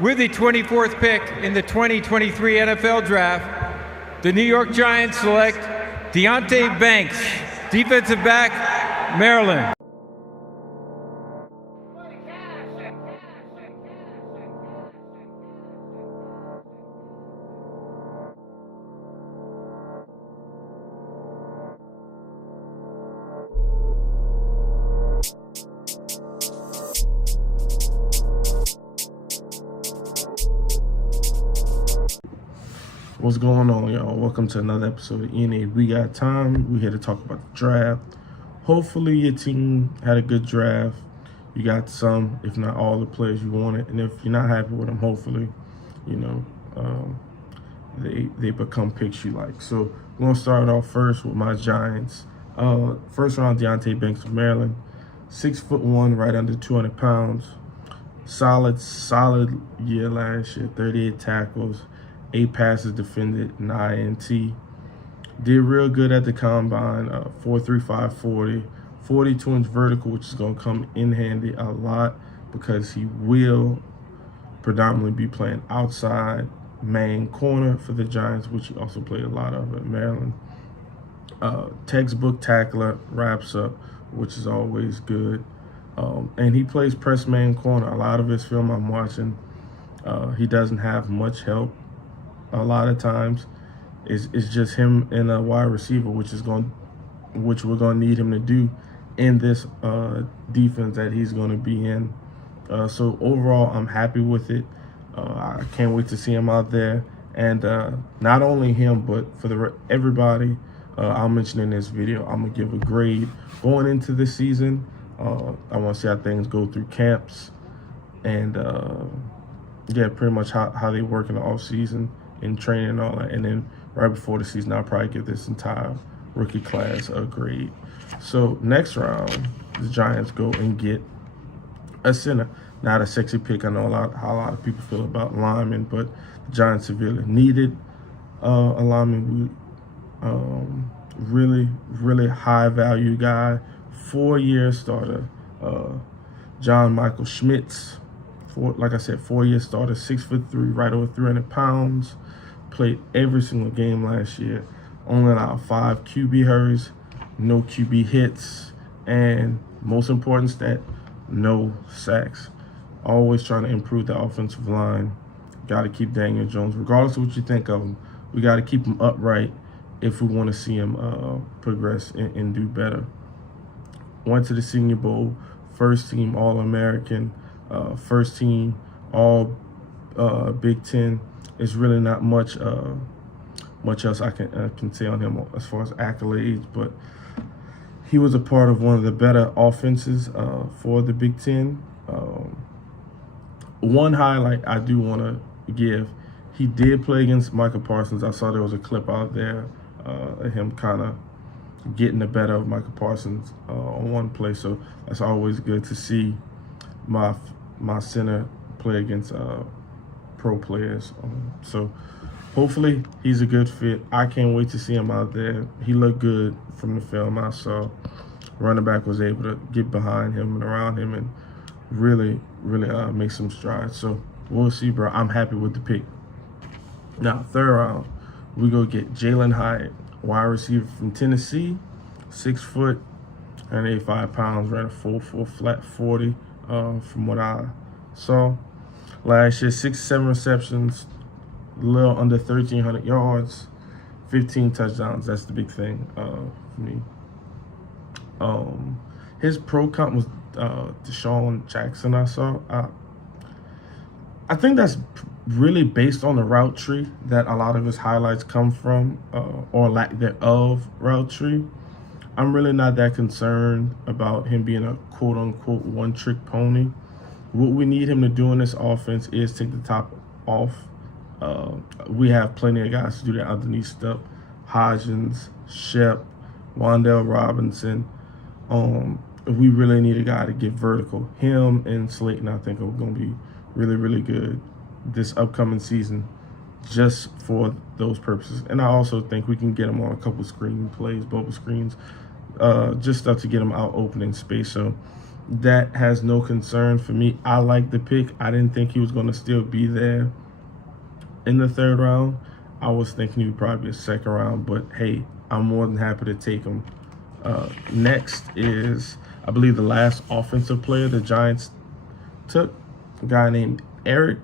With the 24th pick in the 2023 NFL Draft, the New York Giants select Deonte Banks, defensive back, Maryland. What's going on, y'all? Welcome to another episode of NA We Got Time. We're here to talk about the draft. Hopefully your team had a good draft. You got some, if not all, the players you wanted. And if you're not happy with them, hopefully, they become picks you like. So we're going to start off first with my Giants. First round, Deonte Banks of Maryland. 6'1", right under 200 pounds. Solid year last year. 38 tackles. 8 passes defended, 9 INT. Did real good at the combine, 4.35 40, 42-inch vertical, which is going to come in handy a lot because he will predominantly be playing outside main corner for the Giants, which he also played a lot of at Maryland. Textbook tackler, wraps up, which is always good. And he plays press man corner. A lot of his film I'm watching, he doesn't have much help. A lot of times it's just him and a wide receiver, which we're going to need him to do in this defense that he's going to be in. So overall, I'm happy with it. I can't wait to see him out there. And not only him, but for everybody I'll mention in this video, I'm going to give a grade going into this season. I want to see how things go through camps and, pretty much how they work in the off season. In training and all that, and then right before the season, I'll probably give this entire rookie class a grade. So next round, the Giants go and get a center. Not a sexy pick. I know how a lot of people feel about linemen, but the Giants severely needed a lineman. Really high value guy, 4-year starter. John Michael Schmitz. Like I said, 4-year starter, 6'3", right over 300 pounds. Played every single game last year. Only allowed 5 QB hurries, no QB hits, and most important stat, no sacks. Always trying to improve the offensive line. Got to keep Daniel Jones, regardless of what you think of him. We got to keep him upright if we want to see him progress and do better. Went to the Senior Bowl, first team All-American. First team all Big Ten. It's really not much else I can say on him as far as accolades, but he was a part of one of the better offenses for the Big Ten. One highlight I do want to give, he did play against Micah Parsons. I saw there was a clip out there of him kind of getting the better of Micah Parsons on one play, so that's always good to see my center play against pro players. So hopefully he's a good fit. I can't wait to see him out there. He looked good from the film I saw. Running back was able to get behind him and around him and really make some strides. So we'll see, bro. I'm happy with the pick. Now, third round, we go get Jalin Hyatt, wide receiver from Tennessee, 6 foot, 185 pounds, ran a 4.4 flat 40. From what I saw last year, 6-7 receptions, a little under 1,300 yards, 15 touchdowns. That's the big thing for me. His pro comp was Deshaun Jackson. I saw. I think that's really based on the route tree that a lot of his highlights come from, or lack thereof route tree. I'm really not that concerned about him being a quote-unquote one-trick pony. What we need him to do in this offense is take the top off. We have plenty of guys to do that underneath stuff. Hodgins, Shep, Wan'Dale Robinson. We really need a guy to get vertical. Him and Slayton, I think, are going to be really good this upcoming season just for those purposes. And I also think we can get him on a couple screen plays, bubble screens, just stuff to get him out open in space. So that has no concern for me. I like the pick. I didn't think he was going to still be there in the third round. I was thinking he would probably be a second round, but hey, I'm more than happy to take him. Next is, I believe, the last offensive player the Giants took, a guy named Eric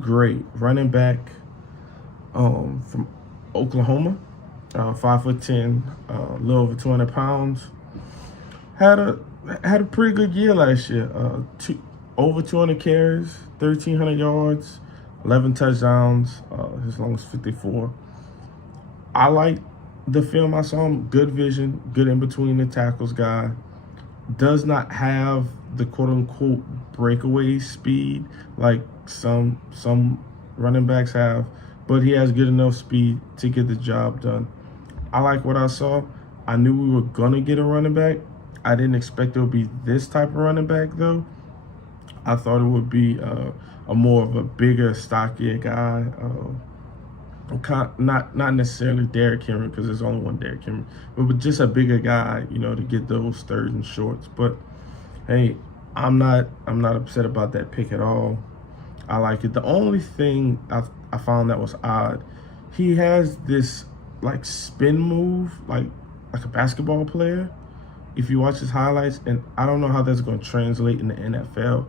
Gray, running back from Oklahoma, 5'10", a little over 200 pounds. Had a pretty good year last year. Over 200 carries, 1,300 yards, 11 touchdowns, as long as 54. I like the film I saw him. Good vision, good in between the tackles guy. Does not have the quote-unquote breakaway speed like some running backs have, but he has good enough speed to get the job done. I like what I saw. I knew we were going to get a running back. I didn't expect it would be this type of running back, though. I thought it would be a more of a bigger, stockier guy. Not necessarily Derrick Henry, because there's only one Derrick Henry, but just a bigger guy, to get those third and shorts. But hey, I'm not upset about that pick at all. I like it. The only thing I found that was odd, he has this like spin move, like a basketball player. If you watch his highlights, and I don't know how that's going to translate in the NFL.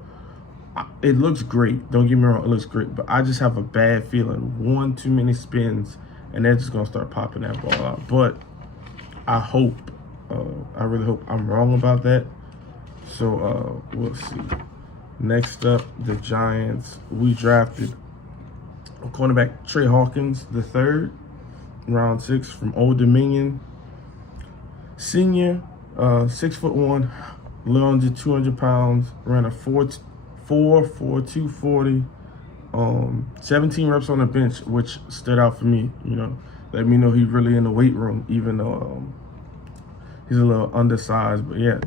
It looks great. Don't get me wrong, it looks great. But I just have a bad feeling. One too many spins, and they're just going to start popping that ball out. But I really hope I'm wrong about that. So we'll see. Next up, the Giants. We drafted cornerback Trey Hawkins III, round 6 from Old Dominion. Senior, 6'1", a little under 200 pounds, ran a 4.240, 17 reps on the bench, which stood out for me. Let me know he's really in the weight room, even though he's a little undersized. But yeah,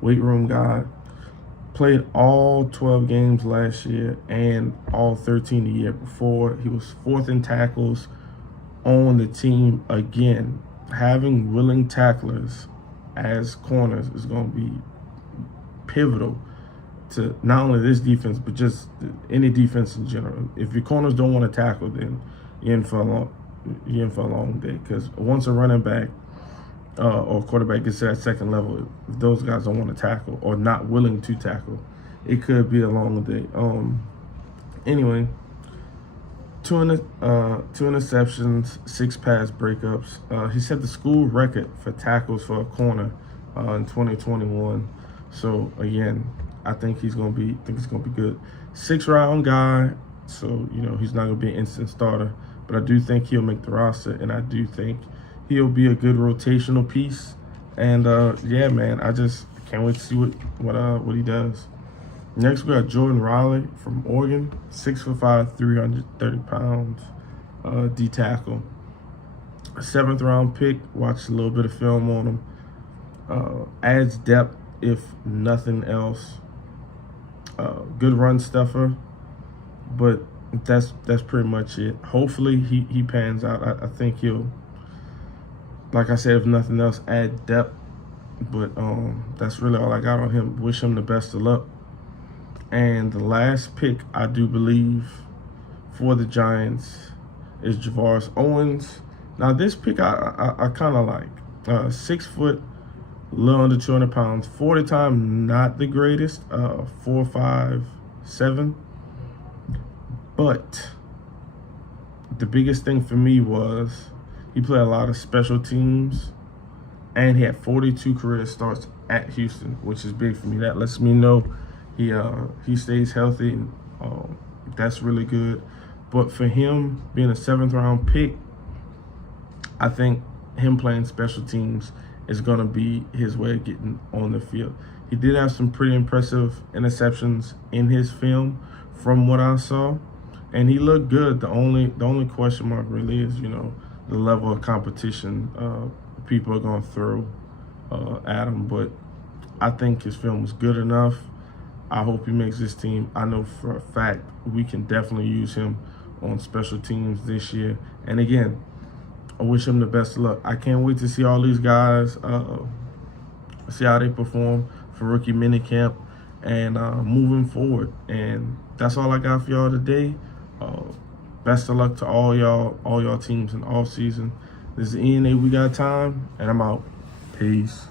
weight room guy. Played all 12 games last year and all 13 the year before. He was 4th in tackles on the team. Again, having willing tacklers as corners is going to be pivotal to not only this defense, but just any defense in general. If your corners don't want to tackle, then you're in for a long day. Because once a running back or quarterback gets to that second level, if those guys don't want to tackle or not willing to tackle, it could be a long day. Anyway, two interceptions, 6 pass breakups. He set the school record for tackles for a corner in 2021. So again, I think it's gonna be good. 6th round guy, so he's not gonna be an instant starter, but I do think he'll make the roster, and I do think he'll be a good rotational piece. And yeah, man, I just can't wait to see what he does. Next, we got Jordan Riley from Oregon, 6'5", 330 pounds, D tackle. 7th round pick. Watched a little bit of film on him. Adds depth, if nothing else. Good run stuffer, but that's pretty much it. Hopefully he pans out. I think he'll, like I said, if nothing else, add depth. But that's really all I got on him. Wish him the best of luck. And the last pick, I do believe, for the Giants is Javaris Owens. Now this pick I kind of like. 6 foot, a little under 200 pounds, 40 time, not the greatest, 4.57. But the biggest thing for me was he played a lot of special teams, and he had 42 career starts at Houston, which is big for me. That lets me know he stays healthy, and that's really good. But for him being a 7th round pick, I think him playing special teams is going to be his way of getting on the field. He did have some pretty impressive interceptions in his film from what I saw, and he looked good. The only question mark really is, the level of competition people are going to throw at him. But I think his film was good enough. I hope he makes this team. I know for a fact we can definitely use him on special teams this year. And again, I wish him the best of luck. I can't wait to see all these guys, see how they perform for rookie minicamp and moving forward. And that's all I got for y'all today. Best of luck to all y'all teams in off season. This is ENA We Got Time, and I'm out. Peace.